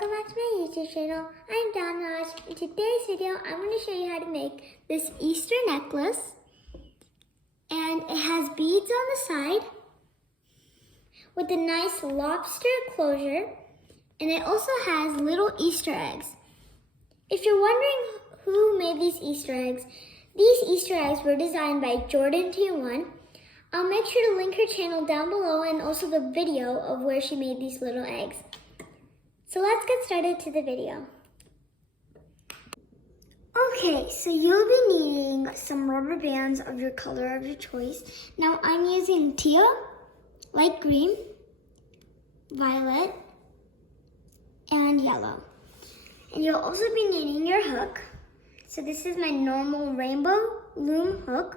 welcome back to my YouTube channel. I'm Don. In today's video, I'm going to show you how to make this Easter necklace. And it has beads on the side with a nice lobster closure. And it also has little Easter eggs. If you're wondering who made these Easter eggs were designed by Jordan T1. I'll make sure to link her channel down below and also the video of where she made these little eggs. So let's get started to the video. Okay, so you'll be needing some rubber bands of your color of your choice. Now I'm using teal, light green, violet, and yellow. And you'll also be needing your hook. So this is my normal rainbow loom hook.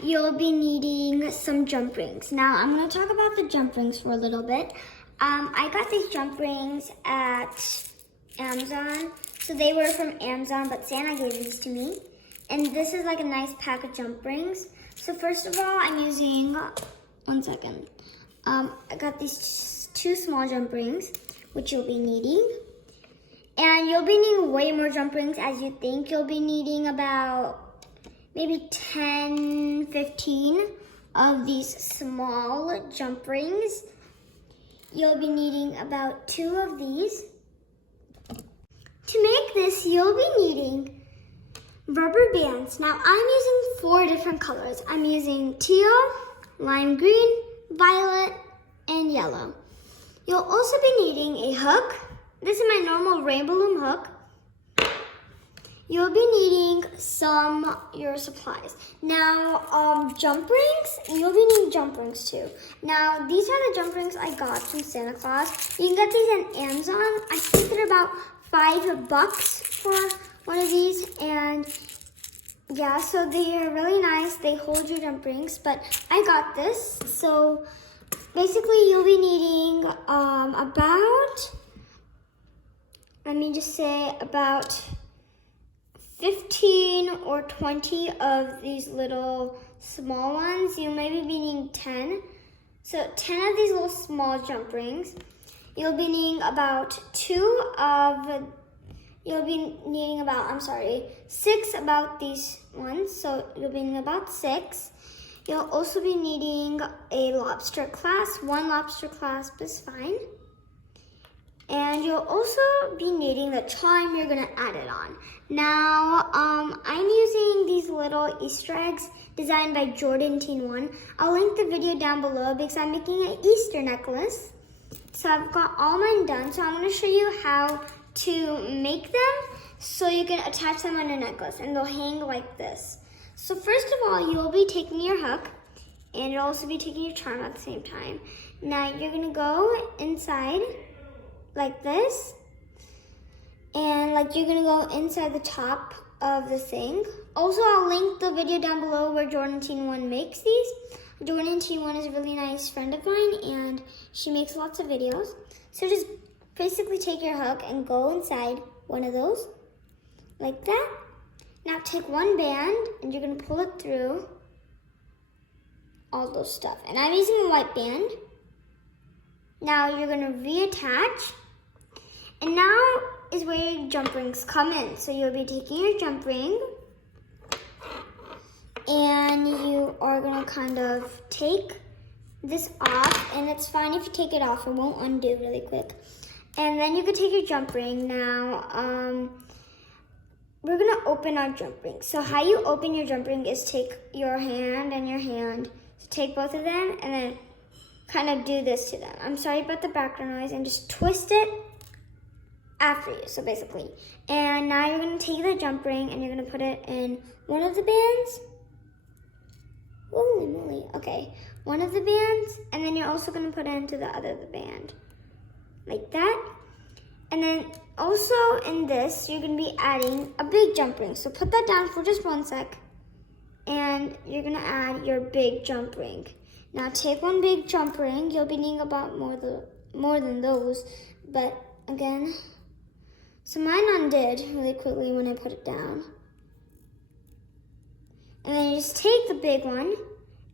You'll be needing some jump rings. Now I'm going to talk about the jump rings for a little bit. I got these jump rings at Amazon. So they were from Amazon, but Santa gave these to me. And this is like a nice pack of jump rings. So first of all, I'm using, one second. I got these two small jump rings, which you'll be needing. And you'll be needing way more jump rings as you think. You'll be needing about maybe 10, 15 of these small jump rings. You'll be needing about 2 of these. To make this, you'll be needing rubber bands. Now, I'm using 4 different colors. I'm using teal, lime green, violet, and yellow. You'll also be needing a hook. This is my normal rainbow loom hook. You'll be needing your supplies. Now, jump rings, you'll be needing jump rings too. Now, these are the jump rings I got from Santa Claus. You can get these on Amazon. I think they're about $5 for one of these. And yeah, so they are really nice. They hold your jump rings, but I got this. So basically, you'll be needing about 15 or 20 of these little small ones. You may be needing 10. So 10 of these little small jump rings. You'll be needing about 6 about these ones. So you'll be needing about 6. You'll also be needing a lobster clasp. 1 lobster clasp is fine. And you'll also be needing the charm you're gonna add it on. Now, I'm using these little Easter eggs designed by Jordan T1. I'll link the video down below because I'm making an Easter necklace. So I've got all mine done. So I'm gonna show you how to make them so you can attach them on your necklace and they'll hang like this. So first of all, you'll be taking your hook and you'll also be taking your charm at the same time. Now you're gonna go inside like this, and you're gonna go inside the top of the thing. Also, I'll link the video down below where Jordan T1 makes these. Jordan T1 is a really nice friend of mine, and she makes lots of videos. So just basically take your hook and go inside one of those, like that. Now take one band, and you're gonna pull it through all those stuff. And I'm using a white band. Now you're gonna reattach. And now is where your jump rings come in. So you'll be taking your jump ring and you are gonna kind of take this off, and it's fine if you take it off, it won't undo really quick. And then you can take your jump ring. Now, we're gonna open our jump ring. So how you open your jump ring is take your hand and your hand. So take both of them and then kind of do this to them. I'm sorry about the background noise, and just twist it after you, so basically. And now you're gonna take the jump ring and you're gonna put it in one of the bands. Holy moly, okay. One of the bands, and then you're also gonna put it into the other band. Like that. And then also in this, you're gonna be adding a big jump ring. So put that down for just 1 sec. And you're gonna add your big jump ring. Now take one big jump ring. You'll be needing about more than those, but again, so mine undid really quickly when I put it down. And then you just take the big one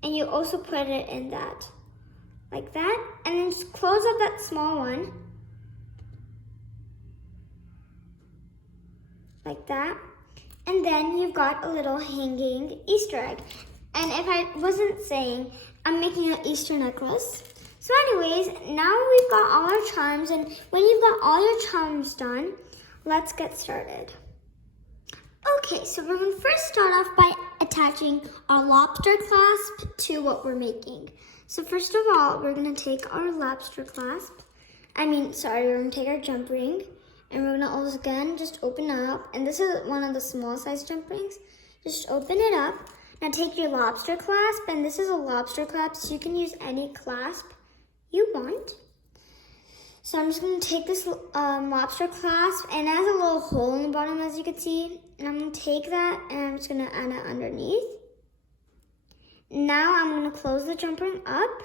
and you also put it in that, like that. And then just close up that small one like that. And then you've got a little hanging Easter egg. And if I wasn't saying, I'm making an Easter necklace. So anyways, now we've got all our charms, and when you've got all your charms done, let's get started. Okay, so we're gonna first start off by attaching our lobster clasp to what we're making. So first of all, we're gonna take our lobster clasp. We're gonna take our jump ring, and we're gonna also again just open up. And this is one of the small size jump rings. Just open it up. Now take your lobster clasp, and this is a lobster clasp, so you can use any clasp you want. So I'm just gonna take this lobster clasp, and it has a little hole in the bottom, as you can see. And I'm gonna take that, and I'm just gonna add it underneath. Now I'm gonna close the jump ring up.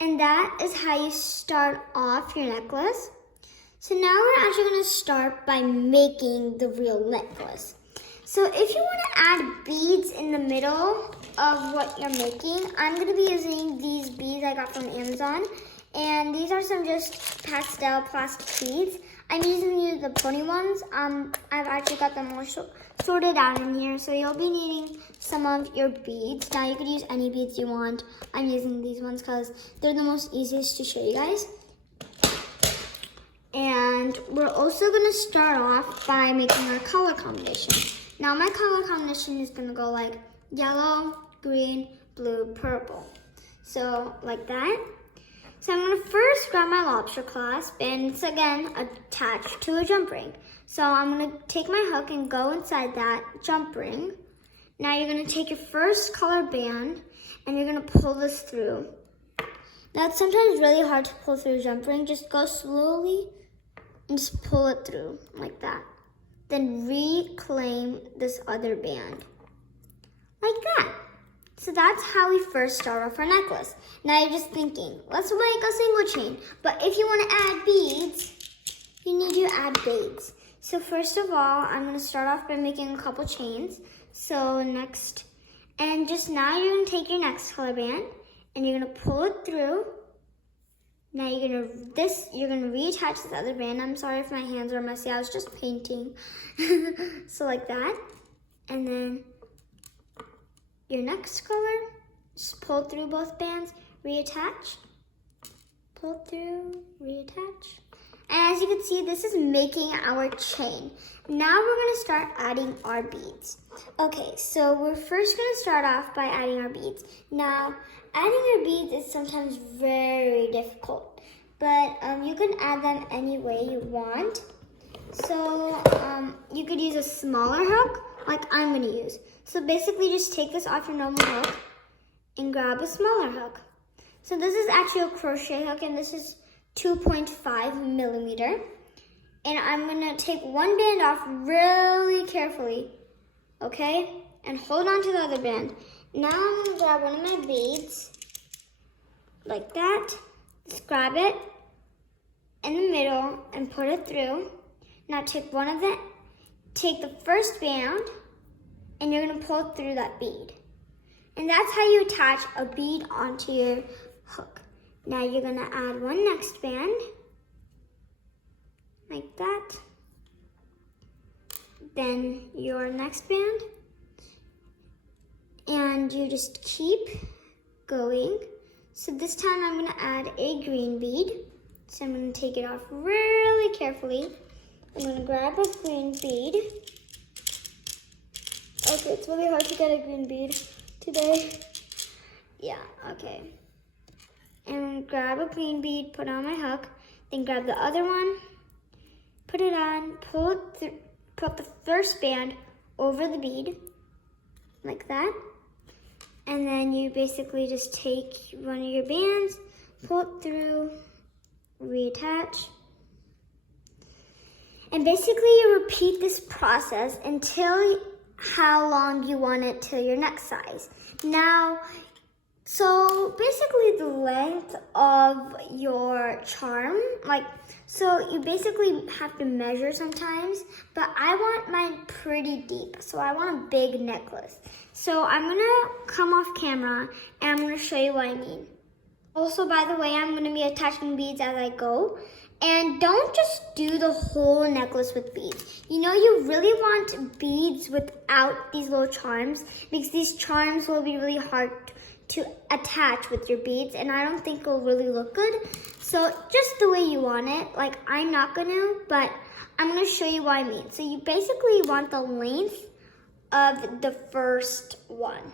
And that is how you start off your necklace. So now we're actually gonna start by making the real necklace. So if you wanna add beads in the middle of what you're making, I'm gonna be using these beads I got from Amazon. And these are some just pastel plastic beads. I'm using the pony ones. I've actually got them all sorted out in here. So you'll be needing some of your beads. Now you could use any beads you want. I'm using these ones because they're the most easiest to show you guys. And we're also gonna start off by making our color combination. Now my color combination is gonna go like yellow, green, blue, purple. So like that. So I'm gonna first grab my lobster clasp, and it's again attached to a jump ring. So I'm gonna take my hook and go inside that jump ring. Now you're gonna take your first color band, and you're gonna pull this through. Now it's sometimes really hard to pull through a jump ring. Just go slowly and just pull it through like that. Then reclaim this other band, like that. So that's how we first start off our necklace. Now you're just thinking, let's make a single chain. But if you want to add beads, you need to add beads. So first of all, I'm going to start off by making a couple chains. So next, and just now you're going to take your next color band, and you're going to pull it through. Now you're going to reattach this other band. I'm sorry if my hands are messy, I was just painting. So like that. And then your next color, just pull through both bands, reattach, pull through, reattach. And as you can see, this is making our chain. Now we're gonna start adding our beads. Okay, so we're first gonna start off by adding our beads. Now, adding our beads is sometimes very difficult, but you can add them any way you want. So you could use a smaller hook, like I'm gonna use. So basically just take this off your normal hook and grab a smaller hook. So this is actually a crochet hook, and this is 2.5 millimeter. And I'm gonna take one band off really carefully, okay? And hold on to the other band. Now I'm gonna grab one of my beads, like that. Just grab it in the middle and put it through. Now take the first band, and you're gonna pull through that bead. And that's how you attach a bead onto your hook. Now you're gonna add one next band, like that. Then your next band, and you just keep going. So this time I'm gonna add a green bead. So I'm gonna take it off really carefully. I'm gonna grab a green bead. Okay, it's really hard to get a green bead today. Yeah, okay. And grab a green bead, put it on my hook, then grab the other one, put it on, put the first band over the bead, like that. And then you basically just take one of your bands, pull it through, reattach. And basically you repeat this process until how long you want it to your next size. Now, so basically the length of your charm, so you basically have to measure sometimes, but I want mine pretty deep, so I want a big necklace. So I'm gonna come off camera and I'm gonna show you what I mean. Also, by the way, I'm gonna be attaching beads as I go, And don't just do the whole necklace with beads. You know, you really want beads without these little charms because these charms will be really hard to attach with your beads, and I don't think it'll really look good. So just the way you want it. Like, I'm not gonna, but I'm gonna show you what I mean. So you basically want the length of the first one.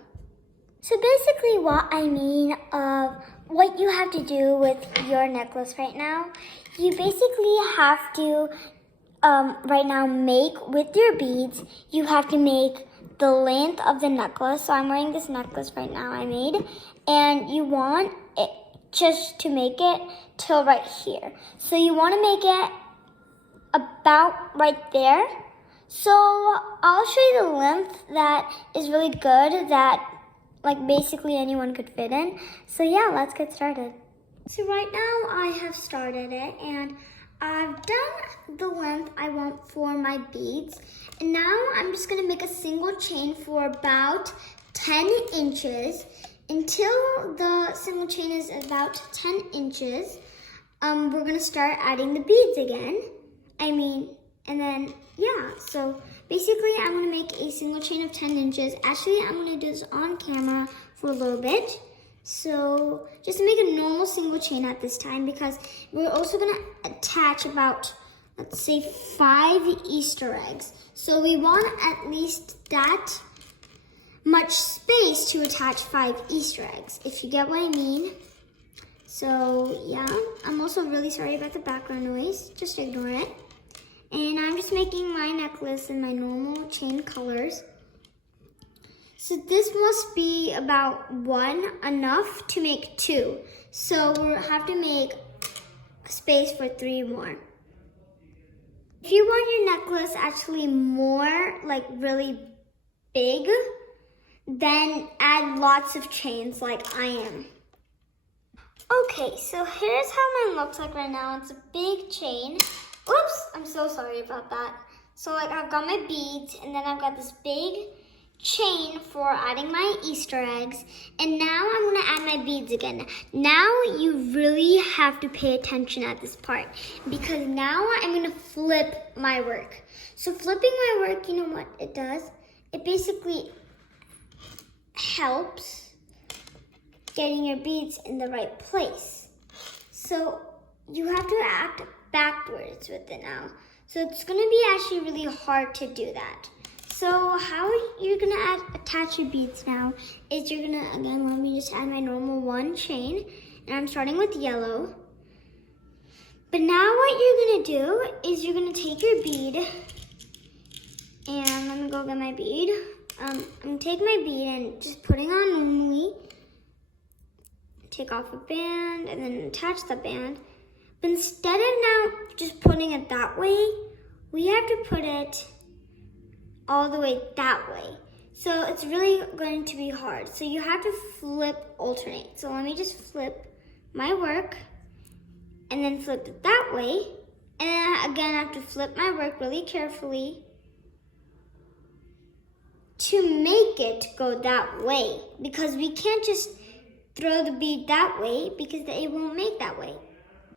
So basically what I mean of what you have to do with your necklace right now, you basically have to right now make with your beads, you have to make the length of the necklace. So I'm wearing this necklace right now I made, and you want it just to make it till right here. So you want to make it about right there. So I'll show you the length that is really good, that like basically anyone could fit in. So yeah, let's get started. So right now I have started it, and I've done the length I want for my beads. And now I'm just gonna make a single chain for about 10 inches. Until the single chain is about 10 inches, we're gonna start adding the beads again. And then, yeah, so basically I'm gonna make a single chain of 10 inches. Actually, I'm gonna do this on camera for a little bit. So just to make a normal single chain at this time, because we're also gonna attach about, let's say, 5 Easter eggs. So we want at least that much space to attach 5 Easter eggs, if you get what I mean. So yeah, I'm also really sorry about the background noise, just ignore it. And I'm just making my necklace in my normal chain colors. So this must be about 1 enough to make 2. So we'll have to make space for 3 more. If you want your necklace actually more, like really big, then add lots of chains like I am. Okay, so here's how mine looks like right now. It's a big chain. Oops, I'm so sorry about that. So like I've got my beads, and then I've got this big chain for adding my Easter eggs, and now I'm gonna add my beads again. Now you really have to pay attention at this part, because now I'm gonna flip my work. So flipping my work, you know what it does? It basically helps getting your beads in the right place. So you have to act backwards with it now. So it's gonna be actually really hard to do that. So how you're gonna attach your beads now is you're gonna, again, let me just add my normal 1 chain, and I'm starting with yellow. But now what you're gonna do is you're gonna take your bead, and let me go get my bead. I'm gonna take my bead and just putting on normally, take off a band, and then attach the band. But instead of now just putting it that way, we have to put it all the way that way. So it's really going to be hard. So you have to alternate. So let me just flip my work and then flip it that way. And then again, I have to flip my work really carefully to make it go that way, because we can't just throw the bead that way because it won't make that way.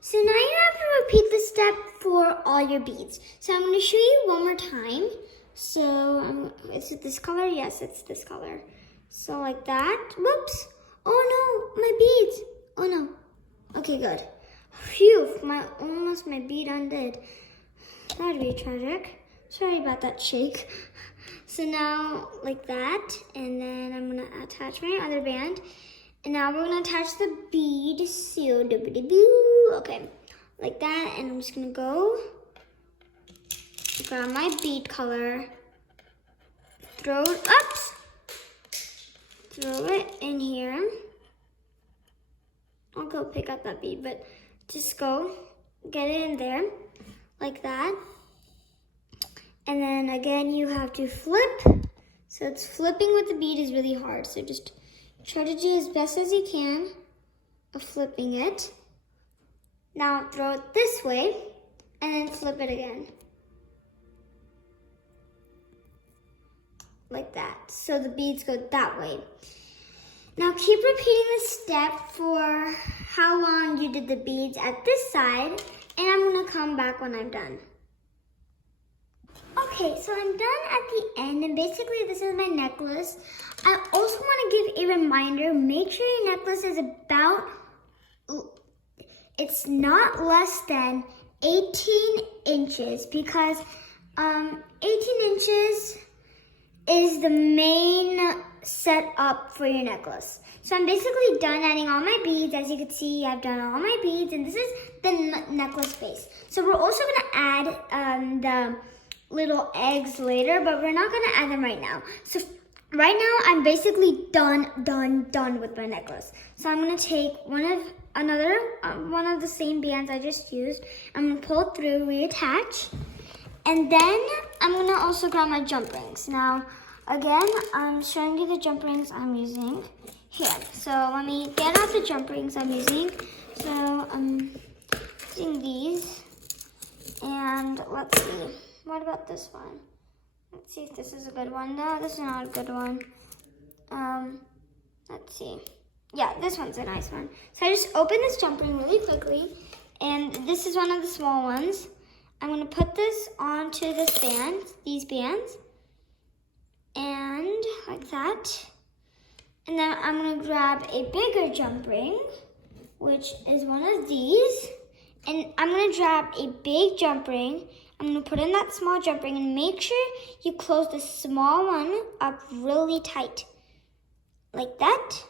So now you have to repeat this step for all your beads. So I'm going to show you one more time. So is it this color? Yes, it's this color. So like that. Whoops. Oh no, my beads. Oh no. Okay, good. Phew, almost my bead undid. That'd be tragic. Sorry about that shake. So now like that, and then I'm gonna attach my other band. And now we're gonna attach the bead. So okay, like that, and I'm just gonna go grab my bead color, throw it in here. I'll go pick up that bead, but just go get it in there like that. And then again, you have to flip. So it's flipping with the bead is really hard. So just try to do as best as you can of flipping it. Now throw it this way and then flip it again. Like that. So the beads go that way. Now keep repeating this step for how long you did the beads at this side, and I'm gonna come back when I'm done. Okay, so I'm done at the end, and basically this is my necklace. I also want to give a reminder, make sure your necklace is it's not less than 18 inches, because 18 inches is the main setup for your necklace. So I'm basically done adding all my beads. As you can see, I've done all my beads, and this is the necklace base. So we're also gonna add the little eggs later, but we're not gonna add them right now. So right now, I'm basically done with my necklace. So I'm gonna take one of the same bands I just used. I'm gonna pull it through, reattach, and then I'm gonna also grab my jump rings. Now, again, I'm showing you the jump rings I'm using here. So let me get out the jump rings I'm using. So I'm using these, and let's see. What about this one? Let's see if this is a good one. No, this is not a good one. Let's see. Yeah, this one's a nice one. So I just open this jump ring really quickly, and this is one of the small ones. I'm gonna put this onto this band, these bands, and like that. And then I'm gonna grab a bigger jump ring, which is one of these, and I'm gonna grab a big jump ring. I'm gonna put in that small jump ring, and make sure you close the small one up really tight, like that.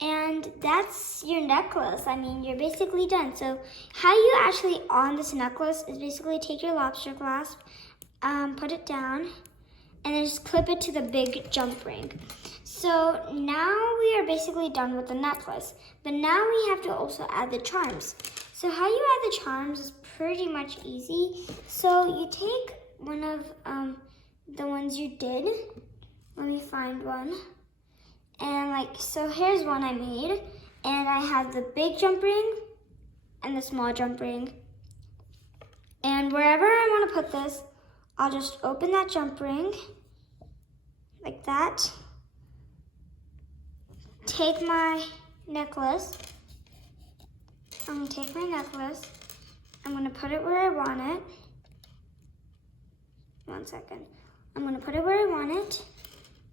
And that's your necklace. I mean, you're basically done. So how you actually on this necklace is basically take your lobster clasp, put it down, and then just clip it to the big jump ring. So now we are basically done with the necklace, but now we have to also add the charms. So how you add the charms is pretty much easy. So you take one of the ones you did. Let me find one. And so here's one I made. And I have the big jump ring and the small jump ring. And wherever I want to put this, I'll just open that jump ring like that. Take my necklace. I'm gonna take my necklace. I'm gonna put it where I want it. 1 second. I'm gonna put it where I want it,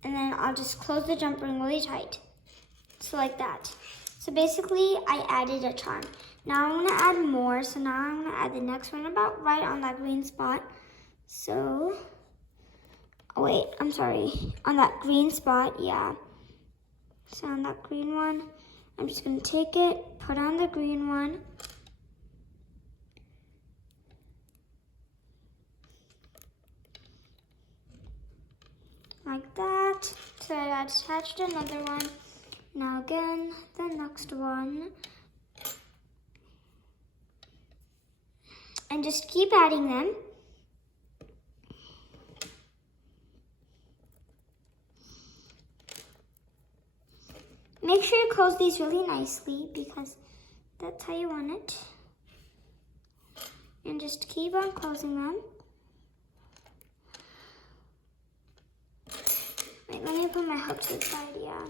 and then I'll just close the jump ring really tight. So like that. So basically, I added a charm. Now I'm gonna add more. So now I'm gonna add the next one about right on that green spot. So, oh wait, I'm sorry. On that green spot, yeah. So on that green one, I'm just gonna take it, put on the green one. Like that. So I attached another one. Now again, the next one. And just keep adding them. Make sure you close these really nicely because that's how you want it. And just keep on closing them. Wait, let me put my hook to the side, yeah.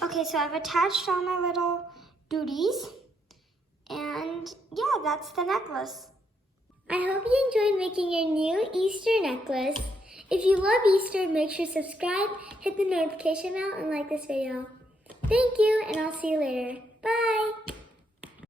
Okay, so I've attached all my little duties, and yeah, that's the necklace. I hope you enjoyed making your new Easter necklace. If you love Easter, make sure to subscribe, hit the notification bell, and like this video. Thank you, and I'll see you later. Bye!